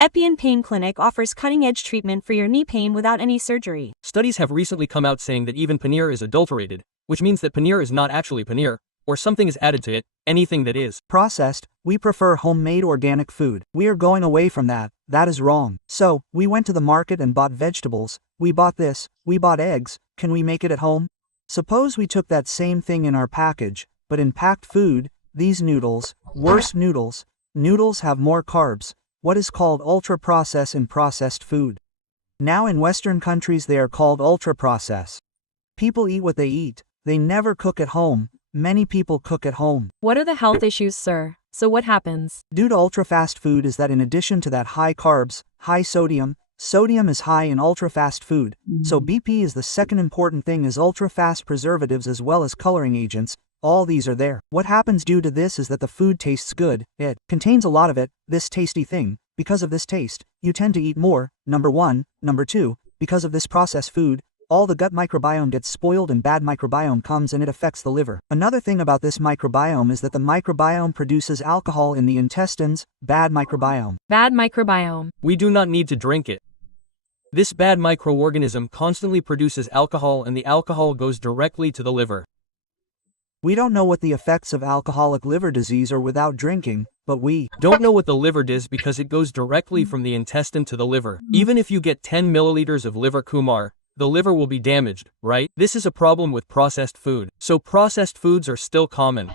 Epian Pain Clinic offers cutting-edge treatment for your knee pain without any surgery. Studies have recently come out saying that even paneer is adulterated, which means that paneer is not actually paneer, or something is added to it, anything that is processed. We prefer homemade organic food. We are going away from that. That is wrong. So, we went to the market and bought vegetables. We bought this. We bought eggs. Can we make it at home? Suppose we took that same thing in our package, but in packed food, these noodles, worse noodles. Noodles have more carbs, what is called ultra-processed and processed food. Now in Western countries they are called ultra-processed. People eat what they eat. They never cook at home. Many people cook at home. What are the health issues, sir? So what happens? Due to ultra-fast food is that in addition to that high carbs, high sodium, sodium is high in ultra-fast food, so BP is the second important thing is ultra-fast preservatives as well as coloring agents, all these are there. What happens due to this is that the food tastes good, it contains a lot of it, this tasty thing, because of this taste, you tend to eat more, number one, number two, because of this processed food, all the gut microbiome gets spoiled and bad microbiome comes and it affects the liver. Another thing about this microbiome is that the microbiome produces alcohol in the intestines, bad microbiome. Bad microbiome. We do not need to drink it. This bad microorganism constantly produces alcohol and the alcohol goes directly to the liver. We don't know what the effects of alcoholic liver disease are without drinking, but we don't know what the liver does because it goes directly from the intestine to the liver. Even if you get 10 milliliters of liver kumar, the liver will be damaged, right? This is a problem with processed food. So processed foods are still common.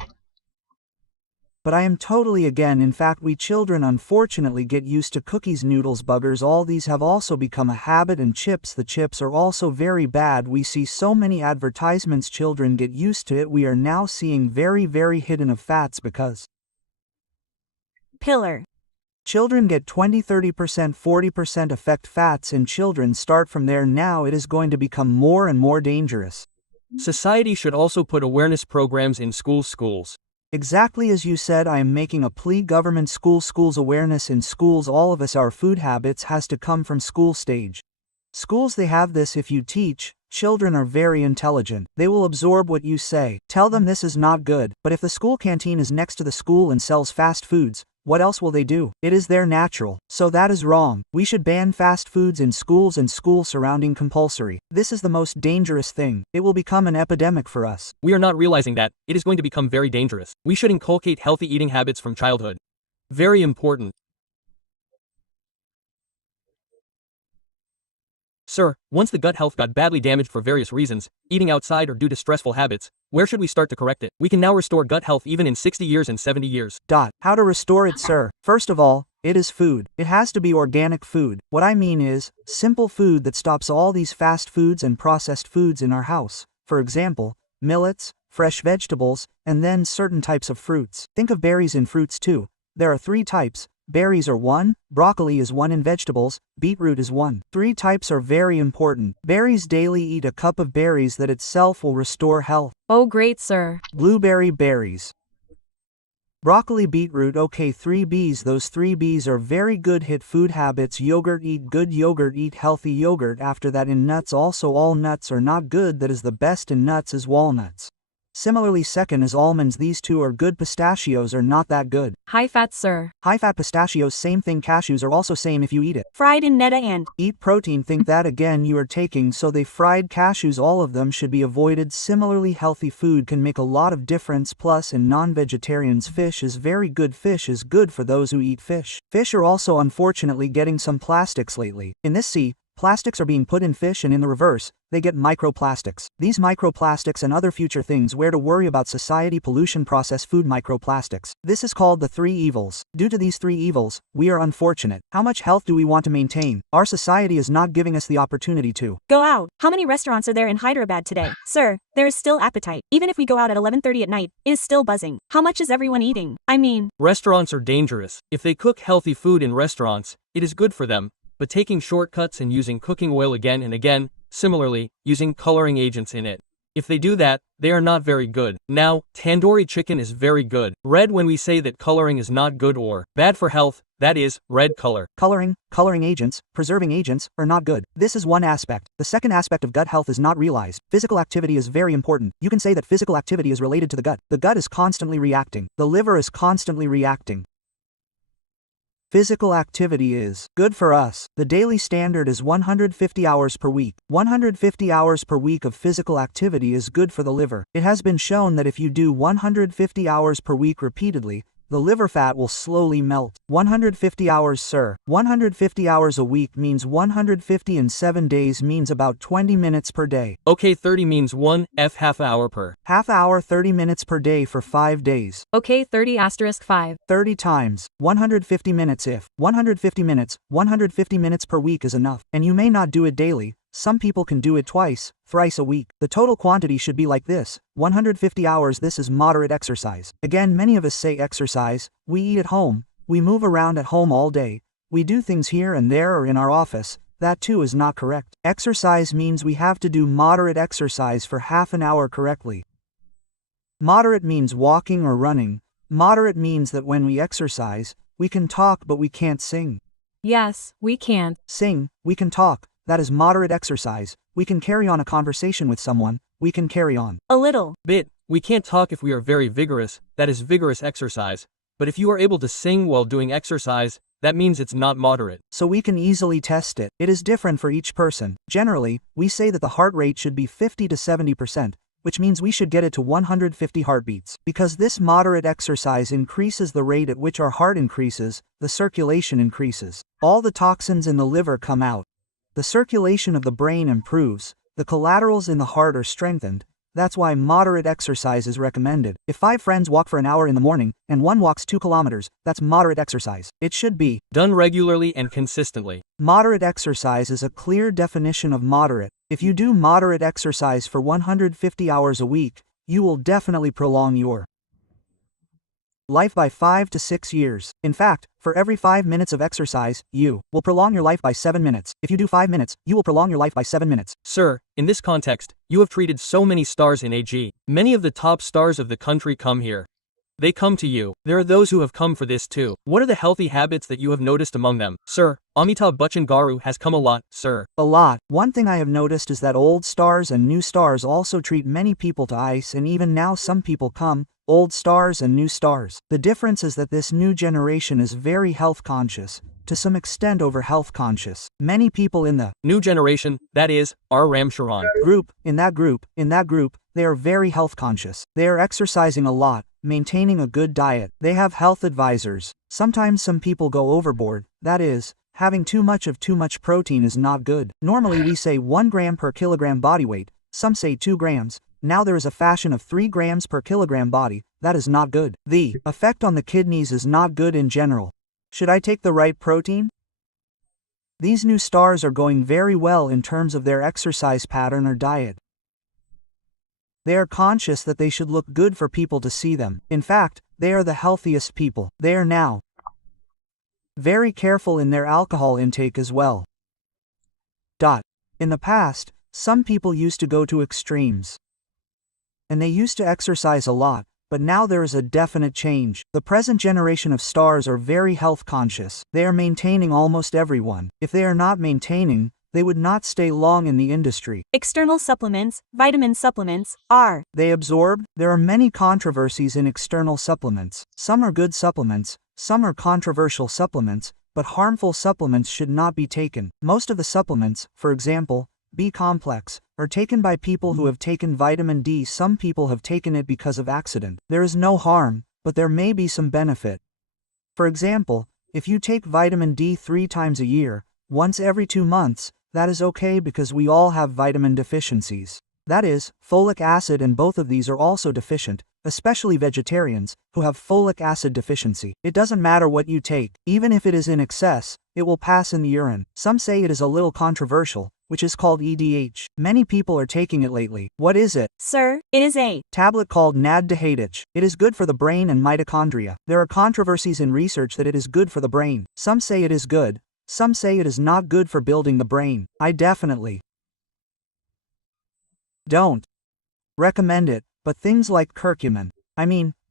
But I am totally again, in fact we children unfortunately get used to cookies, noodles, buggers, all these have also become a habit, and chips, the chips are also very bad. We see so many advertisements, children get used to it. We are now seeing very hidden of fats because pillar. Children get 20-30%, 40% affect fats in children start from there. Now it is going to become more and more dangerous. Society should also put awareness programs in schools. Exactly as you said, I am making a plea, government, schools awareness in schools, all of us, our food habits has to come from school stage. Schools, they have this. If you teach, children are very intelligent. They will absorb what you say. Tell them this is not good. But if the school canteen is next to the school and sells fast foods, what else will they do? It is their natural. So that is wrong. We should ban fast foods in schools and school surrounding compulsory. This is the most dangerous thing. It will become an epidemic for us. We are not realizing that. It is going to become very dangerous. We should inculcate healthy eating habits from childhood. Very important. Sir, once the gut health got badly damaged for various reasons, eating outside or due to stressful habits, where should we start to correct it? We can now restore gut health even in 60 years and 70 years. How to restore it, sir? First of all, it is food. It has to be organic food. What I mean is, simple food that stops all these fast foods and processed foods in our house. For example, millets, fresh vegetables, and then certain types of fruits. Think of berries in fruits too. There are 3 types. Berries are 1, broccoli is 1 in vegetables, beetroot is 1. 3 types are very important. Berries daily, eat a cup of berries, that itself will restore health. Oh great, sir. Blueberry berries. Broccoli, beetroot, okay, 3 Bs. Those 3 Bs are very good. Hit food habits. Yogurt, eat good yogurt, eat healthy yogurt. After that, in nuts also, all nuts are not good. That is the best in nuts is walnuts. Similarly, second is almonds. These 2 are good. Pistachios are not that good. High fat, sir. High fat pistachios, same thing. Cashews are also same if you eat it. Fried in netta and eat protein. Think that again you are taking, so they fried cashews, all of them should be avoided. Similarly, healthy food can make a lot of difference. Plus in non-vegetarians, fish is very good. Fish is good for those who eat fish. Fish are also unfortunately getting some plastics lately. In this sea, plastics are being put in fish, and in the reverse, they get microplastics. These microplastics and other future things where to worry about: society, pollution, processed food, microplastics. This is called the 3 evils. Due to these 3 evils, we are unfortunate. How much health do we want to maintain? Our society is not giving us the opportunity to go out. How many restaurants are there in Hyderabad today? Sir, there is still appetite. Even if we go out at 11:30 at night, it is still buzzing. How much is everyone eating? I mean, restaurants are dangerous. If they cook healthy food in restaurants, it is good for them. But taking shortcuts and using cooking oil again and again, similarly, using coloring agents in it. If they do that, they are not very good. Now, tandoori chicken is very good. Red, when we say that coloring is not good or bad for health, that is, red color. Coloring agents, preserving agents, are not good. This is one aspect. The second aspect of gut health is not realized. Physical activity is very important. You can say that physical activity is related to the gut. The gut is constantly reacting. The liver is constantly reacting. Physical activity is good for us. The daily standard is 150 hours per week. 150 hours per week of physical activity is good for the liver. It has been shown that if you do 150 hours per week repeatedly, the liver fat will slowly melt. 150 hours, sir. 150 hours a week means 150 in 7 days means about 20 minutes per day. Okay, 30 means 1/2 half hour per. Half hour 30 minutes per day for 5 days. Okay, 30*5. 30 times 150 minutes. If 150 minutes per week is enough, and you may not do it daily, some people can do it twice, thrice a week. The total quantity should be like this: 150 hours. This is moderate exercise. Again, many of us say exercise, we eat at home, we move around at home all day, we do things here and there or in our office. That too is not correct. Exercise means we have to do moderate exercise for half an hour correctly. Moderate means walking or running. Moderate means that when we exercise, we can talk but we can't sing. Yes, we can't. Sing, we can talk. That is moderate exercise. We can carry on a conversation with someone. We can carry on A little bit. We can't talk if we are very vigorous, that is vigorous exercise. But if you are able to sing while doing exercise, that means it's not moderate. So we can easily test it. It is different for each person. Generally, we say that the heart rate should be 50 to 70%, which means we should get it to 150 heartbeats. Because this moderate exercise increases the rate at which our heart increases, the circulation increases. All the toxins in the liver come out. The circulation of the brain improves, the collaterals in the heart are strengthened. That's why moderate exercise is recommended. If 5 friends walk for an hour in the morning, and one walks 2 kilometers, that's moderate exercise. It should be done regularly and consistently. Moderate exercise is a clear definition of moderate. If you do moderate exercise for 150 hours a week, you will definitely prolong your life by 5 to 6 years. In fact, for every 5 minutes of exercise, you will prolong your life by 7 minutes. If you do 5 minutes, you will prolong your life by 7 minutes. Sir, in this context, you have treated so many stars in AG. Many of the top stars of the country come here. They come to you. There are those who have come for this too. What are the healthy habits that you have noticed among them? Sir, Amitabh Bachchan Garu has come a lot, sir. A lot. One thing I have noticed is that old stars and new stars also treat many people to ice, and even now some people come, old stars and new stars. The difference is that this new generation is very health conscious, to some extent over health conscious. Many people in the new generation, that is, our Ramcharan group, in that group, they are very health conscious. They are exercising a lot, maintaining a good diet. They have health advisors. Sometimes some people go overboard, that is, having too much protein is not good. Normally we say 1 gram per kilogram body weight, some say 2 grams. Now there is a fashion of 3 grams per kilogram body. That is not good. The effect on the kidneys is not good in general. Should I take the right protein? These new stars are going very well in terms of their exercise pattern or diet. They are conscious that they should look good for people to see them. In fact, they are the healthiest people. They are now very careful in their alcohol intake as well. In the past, some people used to go to extremes, and they used to exercise a lot, but now there is a definite change. The present generation of stars are very health conscious. They are maintaining almost everyone. If they are not maintaining, they would not stay long in the industry. External supplements, vitamin supplements, are they absorbed? There are many controversies in external supplements. Some are good supplements, some are controversial supplements, but harmful supplements should not be taken. Most of the supplements, for example, B complex, are taken by people who have taken vitamin D. Some people have taken it because of accident. There is no harm, but there may be some benefit. For example, if you take vitamin D 3 times a year, once every 2 months, that is okay because we all have vitamin deficiencies. That is, folic acid, and both of these are also deficient, especially vegetarians, who have folic acid deficiency. It doesn't matter what you take, even if it is in excess, it will pass in the urine. Some say it is a little controversial, which is called EDH. Many people are taking it lately. What is it? Sir, it is a tablet called NADH. It is good for the brain and mitochondria. There are controversies in research that it is good for the brain. Some say it is good, some say it is not good for building the brain. I definitely don't recommend it, but things like curcumin,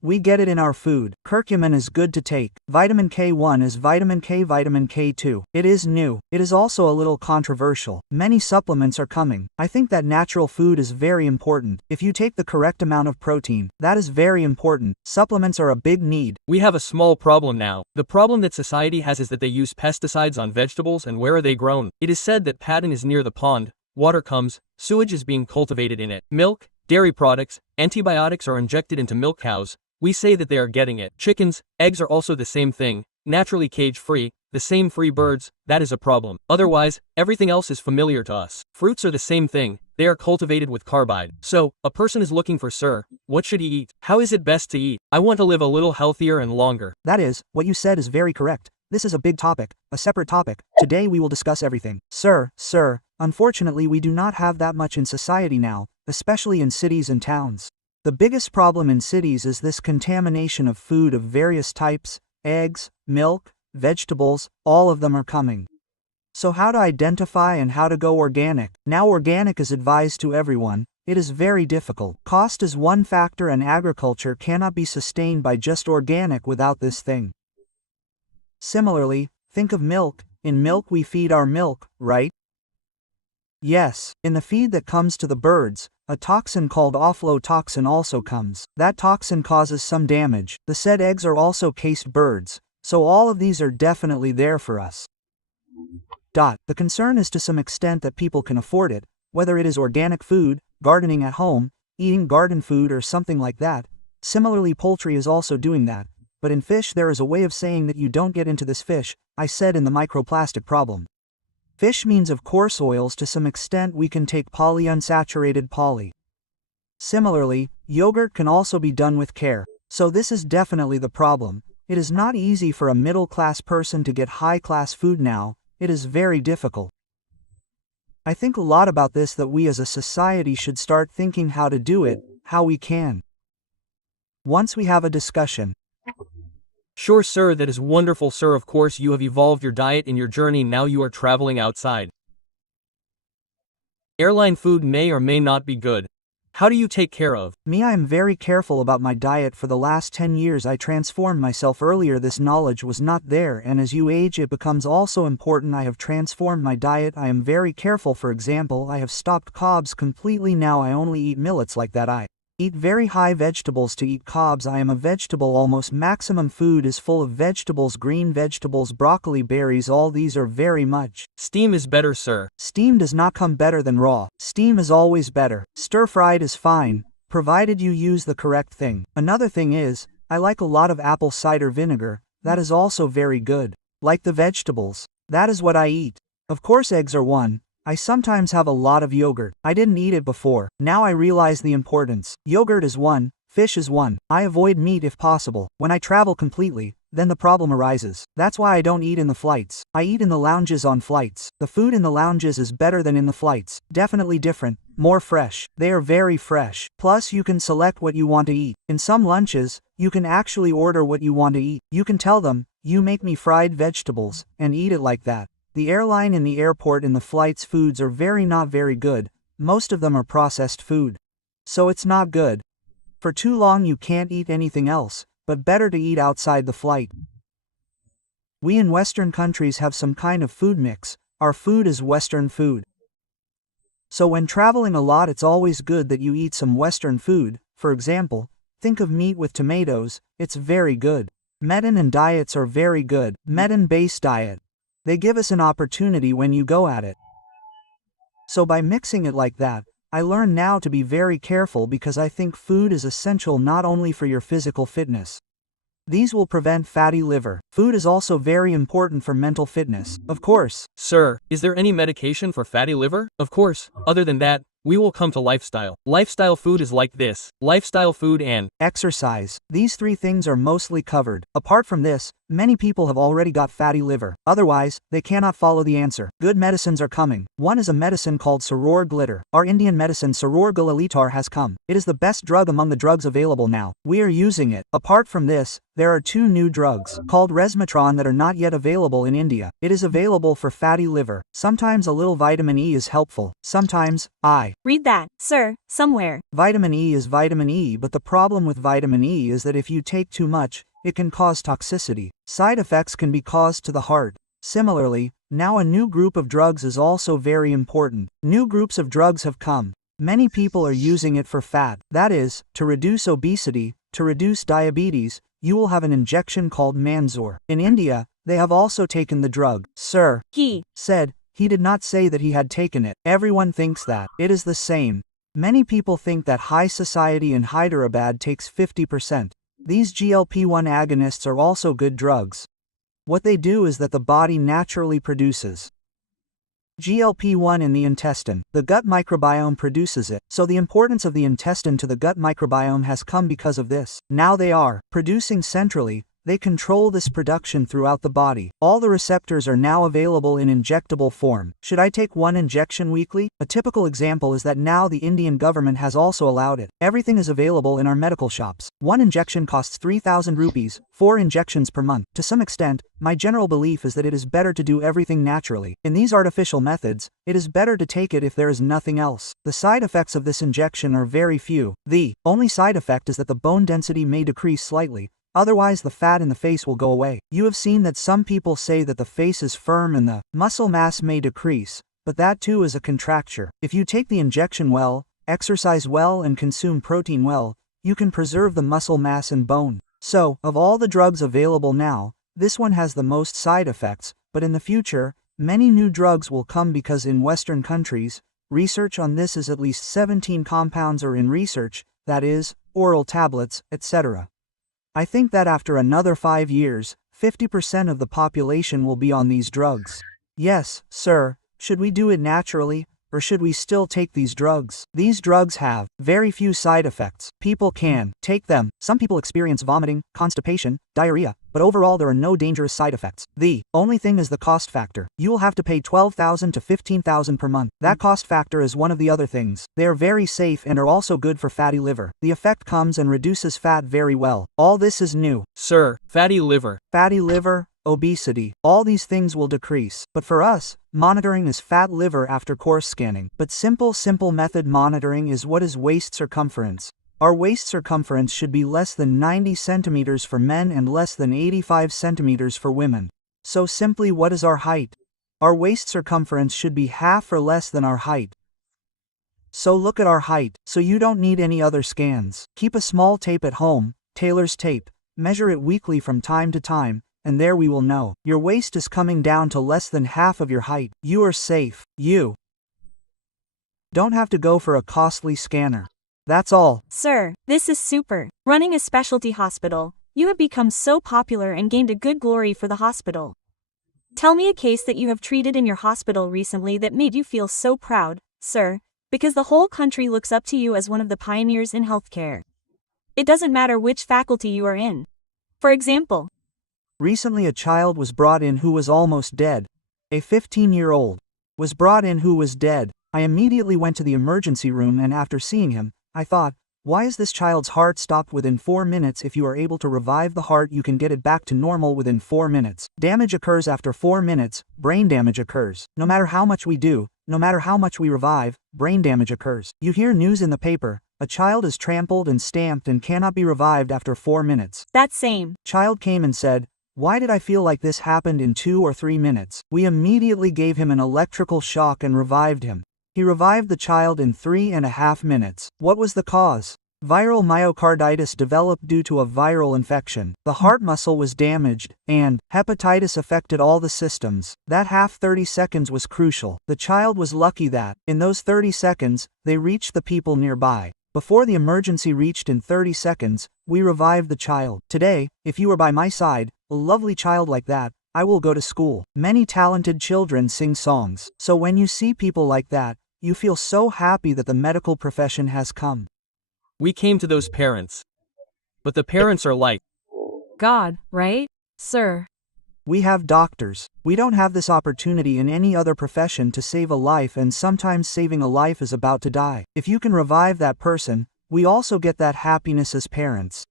We get it in our food. Curcumin is good to take. Vitamin K1 is vitamin K, vitamin K2. It is new. It is also a little controversial. Many supplements are coming. I think that natural food is very important. If you take the correct amount of protein, that is very important. Supplements are a big need. We have a small problem now. The problem that society has is that they use pesticides on vegetables, and where are they grown? It is said that paddan is near the pond, water comes, sewage is being cultivated in it. Milk, dairy products, antibiotics are injected into milk cows. We say that they are getting it. Chickens, eggs are also the same thing, naturally cage-free, the same free birds, that is a problem. Otherwise, everything else is familiar to us. Fruits are the same thing, they are cultivated with carbide. So, a person is looking for, sir, what should he eat? How is it best to eat? I want to live a little healthier and longer. That is, what you said is very correct. This is a big topic, a separate topic. Today we will discuss everything. Sir, unfortunately we do not have that much in society now, especially in cities and towns. The biggest problem in cities is this contamination of food of various types, eggs, milk, vegetables, all of them are coming. So how to identify and how to go organic? Now organic is advised to everyone. It is very difficult. Cost is one factor and agriculture cannot be sustained by just organic without this thing. Similarly, think of milk. In milk we feed our milk, right? Yes, in the feed that comes to the birds, a toxin called aflatoxin also comes. That toxin causes some damage. The said eggs are also cased birds, so all of these are definitely there for us. The concern is to some extent that people can afford it, whether it is organic food, gardening at home, eating garden food or something like that. Similarly, poultry is also doing that, but in fish there is a way of saying that you don't get into this fish, I said in the microplastic problem. Fish means of course oils. To some extent we can take polyunsaturated poly. Similarly, yogurt can also be done with care. So this is definitely the problem. It is not easy for a middle-class person to get high-class food now. It is very difficult. I think a lot about this, that we as a society should start thinking how to do it, how we can. Once we have a discussion. Sure, sir, that is wonderful, sir. Of course you have evolved your diet in your journey, now you are traveling outside. Airline food may or may not be good. How do you take care of? Me, I am very careful about my diet. For the last 10 years I transformed myself. Earlier this knowledge was not there, and as you age it becomes also important. I have transformed my diet. I am very careful. For example, I have stopped carbs completely. Now I only eat millets like that. I eat very high vegetables to eat carbs. I am a vegetable. Almost maximum food is full of vegetables, green vegetables, broccoli, berries. All these are very much. Steam is better, sir. Steam does not come better than raw. Steam is always better. Stir-fried is fine, provided you use the correct thing. Another thing is, I like a lot of apple cider vinegar. That is also very good. Like the vegetables. That is what I eat. Of course eggs are one. I sometimes have a lot of yogurt. I didn't eat it before. Now I realize the importance. Yogurt is one, fish is one. I avoid meat if possible. When I travel completely, then the problem arises. That's why I don't eat in the flights. I eat in the lounges on flights. The food in the lounges is better than in the flights. Definitely different, more fresh. They are very fresh. Plus you can select what you want to eat. In some lunches, you can actually order what you want to eat. You can tell them, you make me fried vegetables, and eat it like that. The airline in the airport in the flights foods are not very good. Most of them are processed food. So it's not good. For too long you can't eat anything else, but better to eat outside the flight. We in Western countries have some kind of food mix. Our food is Western food. So when traveling a lot it's always good that you eat some Western food. For example, think of meat with tomatoes, it's very good. Medin and diets are very good. Medin-based diet. They give us an opportunity when you go at it. So by mixing it like that, I learn now to be very careful because I think food is essential not only for your physical fitness. These will prevent fatty liver. Food is also very important for mental fitness, of course. Sir, is there any medication for fatty liver? Of course. Other than that, we will come to lifestyle. Lifestyle food is like this. Lifestyle food and exercise. These three things are mostly covered. Apart from this, Many people have already got fatty liver. Otherwise, they cannot follow the answer. Good medicines are coming. One is a medicine called Saror Glitter. Our Indian medicine Saror Gulalitar has come. It is the best drug among the drugs available now. We are using it. Apart from this, there are two new drugs called Resmetirom that are not yet available in India. It is available for fatty liver. Sometimes a little vitamin E is helpful. Sometimes, Read that, sir, somewhere. Vitamin E is vitamin E, but the problem with vitamin E is that if you take too much, it can cause toxicity. Side effects can be caused to the heart. Similarly, now a new group of drugs is also very important. New groups of drugs have come. Many people are using it for fat. That is, to reduce obesity, to reduce diabetes. You will have an injection called Manzor. In India, they have also taken the drug. Sir, He said, he did not say that he had taken it. Everyone thinks that. It is the same. Many people think that high society in Hyderabad takes 50%. These GLP-1 agonists are also good drugs. What they do is that the body naturally produces GLP-1 in the intestine. The gut microbiome produces it, so the importance of the intestine to the gut microbiome has come because of this. Now they are producing centrally. They control this production throughout the body. All the receptors are now available in injectable form. Should I take one injection weekly? A typical example is that now the Indian government has also allowed it. Everything is available in our medical shops. One injection costs 3,000 rupees, 4 injections per month. To some extent, my general belief is that it is better to do everything naturally. In these artificial methods, it is better to take it if there is nothing else. The side effects of this injection are very few. The only side effect is that the bone density may decrease slightly. Otherwise the fat in the face will go away. You have seen that some people say that the face is firm and the muscle mass may decrease, but that too is a contracture. If you take the injection well, exercise well and consume protein well, you can preserve the muscle mass and bone. So, of all the drugs available now, this one has the most side effects, but in the future, many new drugs will come because in Western countries, research on this is at least 17 compounds are in research, that is, oral tablets, etc. I think that after another 5 years, 50% of the population will be on these drugs. Yes, sir, should we do it naturally, or should we still take these drugs? These drugs have very few side effects. People can take them. Some people experience vomiting, constipation, diarrhea, but overall there are no dangerous side effects. The only thing is the cost factor. You will have to pay 12,000 to 15,000 per month. That cost factor is one of the other things. They are very safe and are also good for fatty liver. The effect comes and reduces fat very well. All this is new. Sir, fatty liver. Fatty liver, obesity, all these things will decrease. But for us, monitoring is fat liver after course scanning. But simple method monitoring is what is waist circumference. Our waist circumference should be less than 90 centimeters for men and less than 85 centimeters for women. So simply, what is our height? Our waist circumference should be half or less than our height. So look at our height, so you don't need any other scans. Keep a small tape at home, Taylor's tape, measure it weekly from time to time, and there we will know. Your waist is coming down to less than half of your height. You are safe. You don't have to go for a costly scanner. That's all. Sir, this is super. Running a specialty hospital, you have become so popular and gained a good glory for the hospital. Tell me a case that you have treated in your hospital recently that made you feel so proud, sir, because the whole country looks up to you as one of the pioneers in healthcare. It doesn't matter which faculty you are in. For example, recently a child was brought in who was almost dead. A 15-year-old was brought in who was dead. I immediately went to the emergency room and after seeing him, I thought, why is this child's heart stopped within 4 minutes? If you are able to revive the heart, you can get it back to normal within 4 minutes. Damage occurs after 4 minutes, brain damage occurs. No matter how much we do, no matter how much we revive, brain damage occurs. You hear news in the paper, a child is trampled and stamped and cannot be revived after 4 minutes. that same Child came and said, why did I feel like this happened in 2 or 3 minutes? We immediately gave him an electrical shock and revived him. He revived the child in 3.5 minutes. What was the cause? Viral myocarditis developed due to a viral infection. The heart muscle was damaged, and hepatitis affected all the systems. That half 30 seconds was crucial. The child was lucky that, in those 30 seconds, they reached the people nearby. Before the emergency reached in 30 seconds, we revived the child. Today, if you were by my side, a lovely child like that, I will go to school. Many talented children sing songs. So when you see people like that, you feel so happy that the medical profession has come. We came to those parents. But the parents are like God, right? Sir. We have doctors. We don't have this opportunity in any other profession to save a life, and sometimes saving a life is about to die. If you can revive that person, we also get that happiness as parents.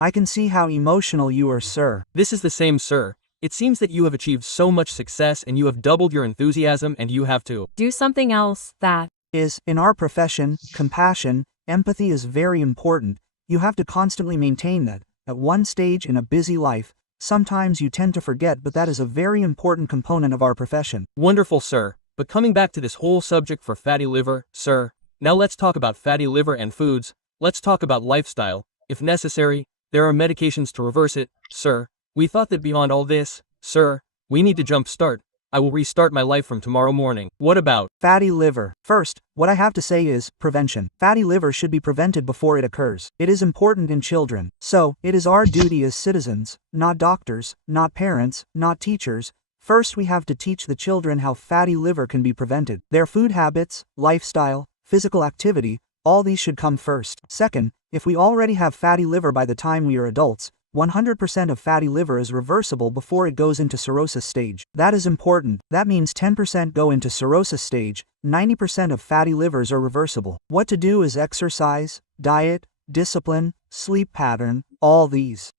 I can see how emotional you are, sir. This is the same, sir. It seems that you have achieved so much success and you have doubled your enthusiasm, and you have to Do something else that in our profession, compassion, empathy is very important. You have to constantly maintain that. At one stage in a busy life, sometimes you tend to forget, but that is a very important component of our profession. Wonderful, sir. But coming back to this whole subject for fatty liver, sir, now let's talk about fatty liver and foods. Let's talk about lifestyle. If necessary, there are medications to reverse it, sir. We thought that beyond all this, sir, we need to jumpstart. I will restart my life from tomorrow morning. What about Fatty liver? First, what I have to say is prevention. Fatty liver should be prevented before it occurs. It is important in children. So, it is our duty as citizens, not doctors, not parents, not teachers. First, we have to teach the children how fatty liver can be prevented. Their food habits, lifestyle, physical activity, all these should come first. Second, if we already have fatty liver by the time we are adults, 100% of fatty liver is reversible before it goes into cirrhosis stage. That is important. That means 10% go into cirrhosis stage, 90% of fatty livers are reversible. What to do is exercise, diet, discipline, sleep pattern, all these.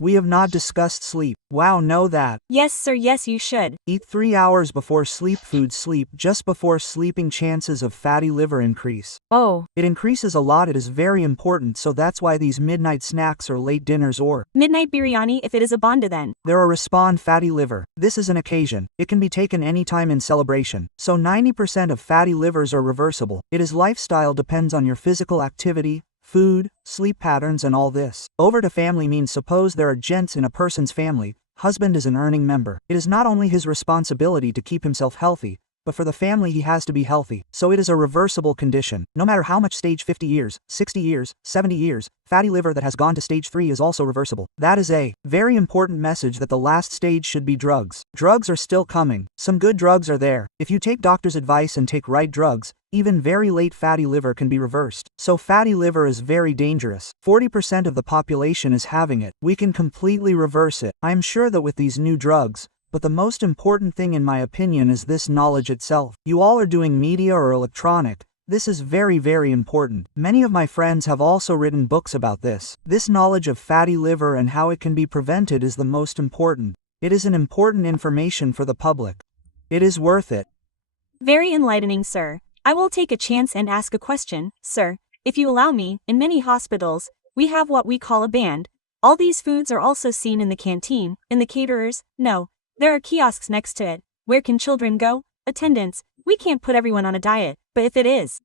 We have not discussed sleep. Wow, know that. Yes, sir, yes, you should. Eat 3 hours before sleep. Food sleep just before sleeping, chances of fatty liver increase. Oh. It increases a lot. It is very important, so that's why these midnight snacks or late dinners or Midnight biryani if it is a banda then. there are respond fatty liver. This is an occasion. It can be taken anytime in celebration. So 90% of fatty livers are reversible. It is lifestyle, depends on your physical activity, food, sleep patterns, and all this. Over to family means suppose there are gents in a person's family. Husband is an earning member. It is not only his responsibility to keep himself healthy, but for the family he has to be healthy. So it is a reversible condition. No matter how much stage 50 years, 60 years, 70 years, fatty liver that has gone to stage 3 is also reversible. That is a very important message, that the last stage should be drugs. Drugs are still coming. Some good drugs are there. If you take doctor's advice and take right drugs, even very late fatty liver can be reversed. So fatty liver is very dangerous. 40% of the population is having it. We can completely reverse it. I am sure that with these new drugs, but the most important thing in my opinion is this knowledge itself. You all are doing media or electronic. This is very, very important. Many of my friends have also written books about this. This knowledge of fatty liver and how it can be prevented is the most important. It is an important information for the public. It is worth it. Very enlightening, sir. I will take a chance and ask a question, sir. If you allow me, in many hospitals, we have what we call a band. All these foods are also seen in the canteen, in the caterers. No, there are kiosks next to it. Where can children go? Attendance. We can't put everyone on a diet, but if it is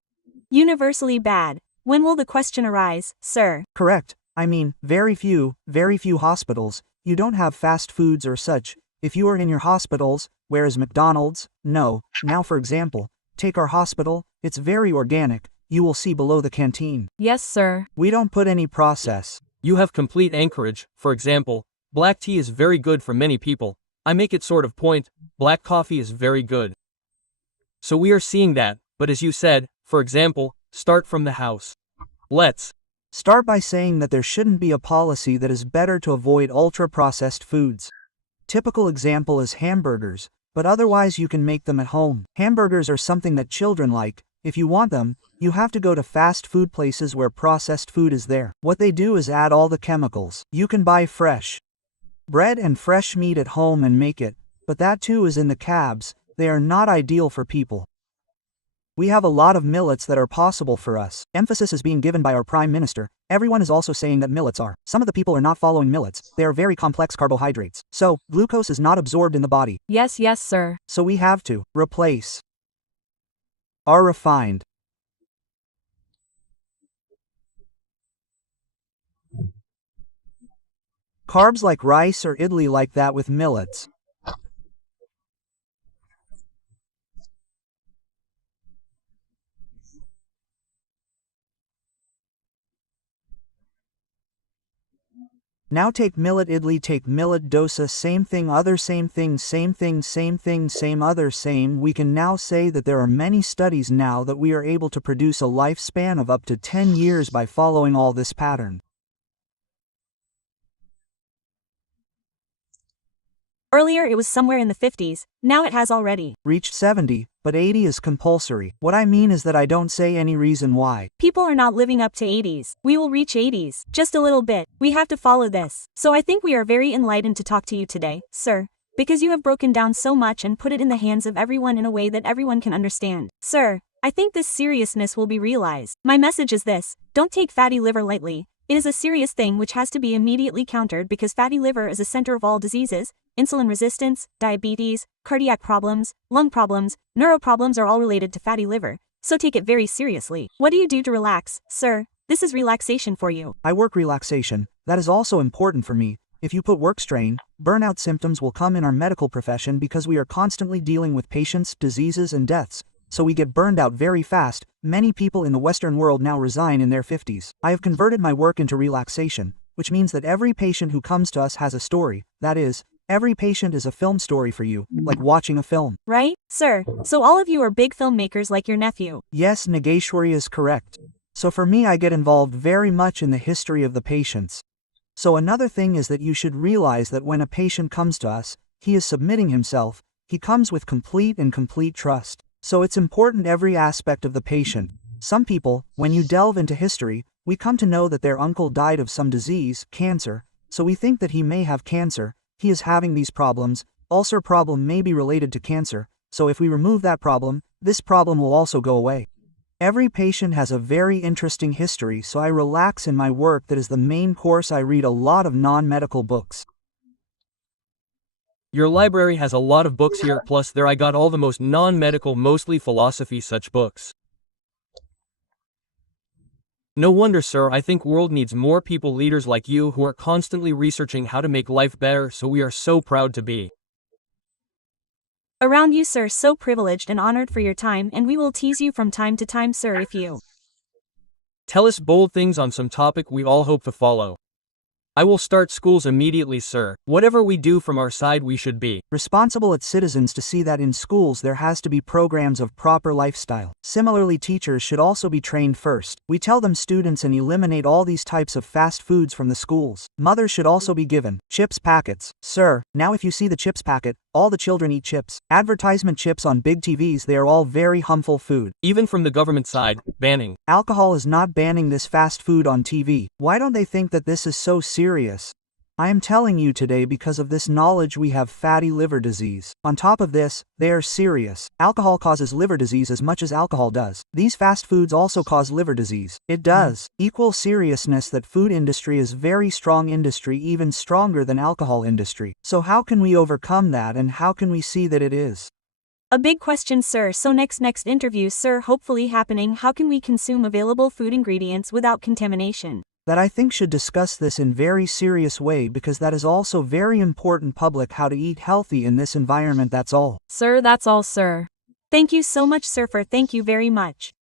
universally bad, when will the question arise, sir? Correct. I mean, very few hospitals, you don't have fast foods or such. If you are in your hospitals, where is McDonald's? No. Now for example, take our hospital, it's very organic. You will see below the canteen. Yes, sir. We don't put any process. you have complete anchorage? For example, black tea is very good for many people. I make it sort of point, black coffee is very good. So we are seeing that, but as you said, for example, start from the house. Let's start by saying that there shouldn't be a policy that is better to avoid ultra-processed foods. Typical example is hamburgers, but otherwise you can make them at home. Hamburgers are something that children like. If you want them, you have to go to fast food places where processed food is there. What they do is add all the chemicals. You can buy fresh bread and fresh meat at home and make it, but that too is in the cabs. They are not ideal for people. We have a lot of millets that are possible for us. Emphasis is being given by our Prime Minister. Everyone is also saying that millets are. Some of the people are not following millets. They are very complex carbohydrates. So, glucose is not absorbed in the body. Yes, sir. So we have to replace our refined carbs like rice or idli like that with millets. Now take millet idli, take millet dosa, same thing, other same thing, same thing, same thing, same other same. We can now say that there are many studies now that we are able to produce a lifespan of up to 10 years by following all this pattern. Earlier it was somewhere in the 50s, now it has already reached 70, but 80 is compulsory. What I mean is that I don't say any reason why. People are not living up to 80s. We will reach 80s. Just a little bit. We have to follow this. So I think we are very enlightened to talk to you today, sir, because you have broken down so much and put it in the hands of everyone in a way that everyone can understand. Sir, I think this seriousness will be realized. My message is this: don't take fatty liver lightly. It is a serious thing which has to be immediately countered because fatty liver is a center of all diseases. Insulin resistance, diabetes, cardiac problems, lung problems, neuro problems are all related to fatty liver, so take it very seriously. What do you do to relax, sir? This is relaxation for you. I work relaxation. That is also important for me. If you put work strain, burnout symptoms will come in our medical profession because we are constantly dealing with patients, diseases and deaths. So we get burned out very fast. Many people in the Western world now resign in their 50s. I have converted my work into relaxation, which means that every patient who comes to us has a story. That is, every patient is a film story for you, like watching a film. Right, sir? So all of you are big filmmakers like your nephew. Yes, Nageshwar is correct. So for me, I get involved very much in the history of the patients. So another thing is that you should realize that when a patient comes to us, he is submitting himself. He comes with complete trust. So it's important every aspect of the patient. Some people, when you delve into history, we come to know that their uncle died of some disease, cancer, so we think that he may have cancer, he is having these problems, ulcer problem may be related to cancer, so if we remove that problem, this problem will also go away. Every patient has a very interesting history, so I relax in my work. That is the main course. I read a lot of non-medical books. Your library has a lot of books here, plus there I got all the most non-medical, mostly philosophy such books. No wonder, sir. I think world needs more people, leaders like you who are constantly researching how to make life better, so we are so proud to be around you, sir. So privileged and honored for your time, and we will tease you from time to time, sir, if you tell us bold things on some topic we all hope to follow. I will start schools immediately, sir. Whatever we do from our side, we should be responsible as citizens to see that in schools there has to be programs of proper lifestyle. Similarly, teachers should also be trained first. We tell them students and eliminate all these types of fast foods from the schools. Mothers should also be given chips packets. Sir, now if you see the chips packet, all the children eat chips. Advertisement chips on big TVs, they are all very harmful food. Even from the government side, banning alcohol is not banning this fast food on TV. Why don't they think that this is so serious? I am telling you today because of this knowledge we have fatty liver disease. On top of this, they are serious. Alcohol causes liver disease as much as alcohol does. These fast foods also cause liver disease. It does. Equal seriousness that food industry is very strong industry, even stronger than alcohol industry. So how can we overcome that, and how can we see that it is a big question, sir? So next interview, sir, hopefully happening. How can we consume available food ingredients without contamination? That I think should discuss this in very serious way, because that is also very important public how to eat healthy in this environment. That's all. Sir, that's all, sir. Thank you so much, sir, for thank you very much.